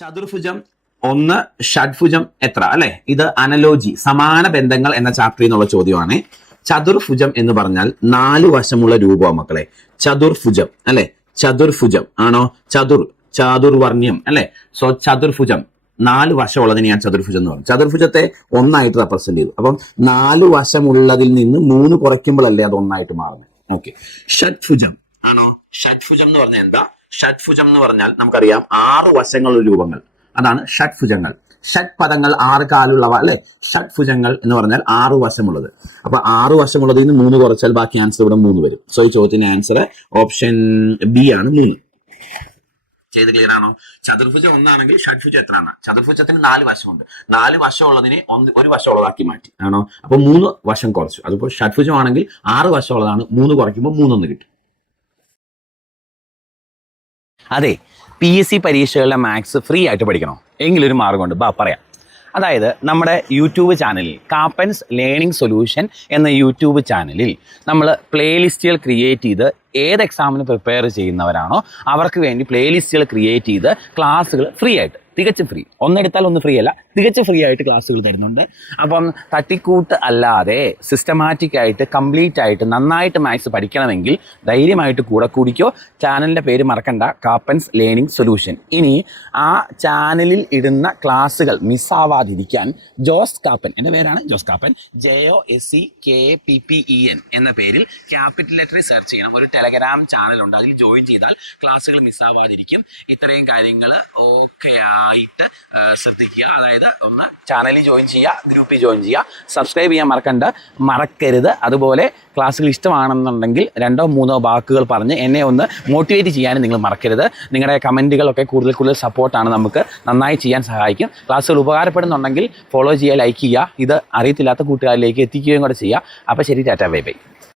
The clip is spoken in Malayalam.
ചതുർഭുജം 1 ഷഡ്ഭുജം എത്ര അല്ലെ? ഇത് അനലോജി സമാന ബന്ധങ്ങൾ എന്ന ചാപ്റ്ററിൽ നിന്നുള്ള ചോദ്യമാണ്. ചതുർഭുജം എന്ന് പറഞ്ഞാൽ 4 വശമുള്ള രൂപമാണ് മക്കളെ. ചതുർഭുജം അല്ലെ? ചതുർഭുജം ആണോ? ചാതുർവർണ്ണ്യം അല്ലെ? സോ ചതുർഭുജം 4 വശമുള്ളതിനെയാണ് ചതുർഭുജം എന്ന് പറയുന്നത്. ചതുർഭുജത്തെ ഒന്നായിട്ട് റെപ്രസെന്റ് ചെയ്തു. അപ്പം 4 വശമുള്ളതിൽ നിന്ന് 3 കുറയ്ക്കുമ്പോഴല്ലേ അത് ഒന്നായിട്ട് മാറുന്നത്. ഓക്കെ. ഷഡ്ഭുജം ആണോ? ഷഡ്ഭുജം എന്ന് പറഞ്ഞാൽ എന്താ? ഷഡ്ഭുജം എന്ന് പറഞ്ഞാൽ നമുക്കറിയാം 6 വശങ്ങളുള്ള രൂപങ്ങൾ, അതാണ് ഷഡ്ഭുജങ്ങൾ. ഷഡ് പദങ്ങൾ 6 കാലുള്ളവ അല്ലെ? ഷഡ്ഭുജങ്ങൾ എന്ന് പറഞ്ഞാൽ 6 വശമുള്ളത്. അപ്പൊ 6 വശമുള്ളതിൽ നിന്ന് 3 കുറച്ചാൽ ബാക്കി ആൻസർ ഇവിടെ 3 വരും. സോ ഈ ചോദ്യത്തിന്റെ ആൻസർ ഓപ്ഷൻ ബി ആണ് 3. ചെയ്ത് ക്ലിയർ ആണോ? ചതുർഭുജം 1 ആണെങ്കിൽ ഷഡ്ഭുജം എത്രയാണ്? ചതുർഭുജത്തിന് 4 വശമുണ്ട്. 4 വശമുള്ളതിനെ 1 വശമുള്ളതാക്കി മാറ്റി ആണോ? അപ്പൊ 3 വശം കുറച്ചു. അതിപ്പോൾ ഷഡ്ഭുജം ആണെങ്കിൽ 6 വശമുള്ളതാണ്. 3 കുറയ്ക്കുമ്പോൾ 3 കിട്ടും. അതെ, PSC പരീക്ഷകളുടെ മാത്സ് ഫ്രീ ആയിട്ട് പഠിക്കണോ? എങ്കിലൊരു മാർഗമുണ്ട്, പറയാം. അതായത് നമ്മുടെ യൂട്യൂബ് ചാനലിൽ കാപ്പൻസ് ലേണിംഗ് സൊല്യൂഷൻ എന്ന യൂട്യൂബ് ചാനലിൽ നമ്മൾ പ്ലേലിസ്റ്റുകൾ ക്രിയേറ്റ് ചെയ്ത് ഏത് എക്സാമിന് പ്രിപ്പയർ ചെയ്യുന്നവരാണോ അവർക്ക് വേണ്ടി പ്ലേലിസ്റ്റുകൾ ക്രിയേറ്റ് ചെയ്ത് ക്ലാസ്സുകൾ ഫ്രീ ആയിട്ട്, തികച്ചും ഫ്രീ, ഒന്നെടുത്താൽ ഒന്ന് ഫ്രീ അല്ല, തികച്ചും ഫ്രീ ആയിട്ട് ക്ലാസ്സുകൾ തരുന്നുണ്ട്. അപ്പം തട്ടിക്കൂട്ട് അല്ലാതെ സിസ്റ്റമാറ്റിക് ആയിട്ട് കംപ്ലീറ്റ് ആയിട്ട് നന്നായിട്ട് മാത്സ് പഠിക്കണമെങ്കിൽ ധൈര്യമായിട്ട് കൂടെ കൂടിക്കോ. ചാനലിൻ്റെ പേര് മറക്കണ്ട, കാപ്പൻസ് ലേണിംഗ് സൊല്യൂഷൻ. ഇനി ആ ചാനലിൽ ഇടുന്ന ക്ലാസ്സുകൾ മിസ്സാവാതിരിക്കാൻ ജോസ് കാപ്പൻ, എൻ്റെ പേരാണ് ജോസ് കാപ്പൻ, JOSCKPPEN എന്ന പേരിൽ ക്യാപിറ്റൽ ലെറ്ററിൽ സെർച്ച് ചെയ്യണം. ഒരു ടെലഗ്രാം ചാനലുണ്ട്, അതിൽ ജോയിൻ ചെയ്താൽ ക്ലാസ്സുകൾ മിസ്സാവാതിരിക്കും. ഇത്രയും കാര്യങ്ങൾ ഓക്കെ ആയിട്ട് ശ്രദ്ധിക്കുക. അതായത് ഒന്ന് ചാനലിൽ ജോയിൻ ചെയ്യുക, ഗ്രൂപ്പിൽ ജോയിൻ ചെയ്യുക, സബ്സ്ക്രൈബ് ചെയ്യാൻ മറക്കരുത്. അതുപോലെ ക്ലാസ്സുകൾ ഇഷ്ടമാണെന്നുണ്ടെങ്കിൽ 2 or 3 വാക്കുകൾ പറഞ്ഞ് എന്നെ ഒന്ന് മോട്ടിവേറ്റ് ചെയ്യാനും നിങ്ങൾ മറക്കരുത്. നിങ്ങളുടെ കമൻറ്റുകളൊക്കെ കൂടുതൽ സപ്പോർട്ടാണ്, നമുക്ക് നന്നായി ചെയ്യാൻ സഹായിക്കും. ക്ലാസ്സുകൾ ഉപകാരപ്പെടുന്നുണ്ടെങ്കിൽ ഫോളോ ചെയ്യുക, ലൈക്ക് ചെയ്യുക, ഇത് അറിയത്തില്ലാത്ത കൂട്ടുകാരിലേക്ക് എത്തിക്കുകയും കൂടെ ചെയ്യുക. അപ്പോൾ ശരി, ടാറ്റ, ബൈ ബൈ.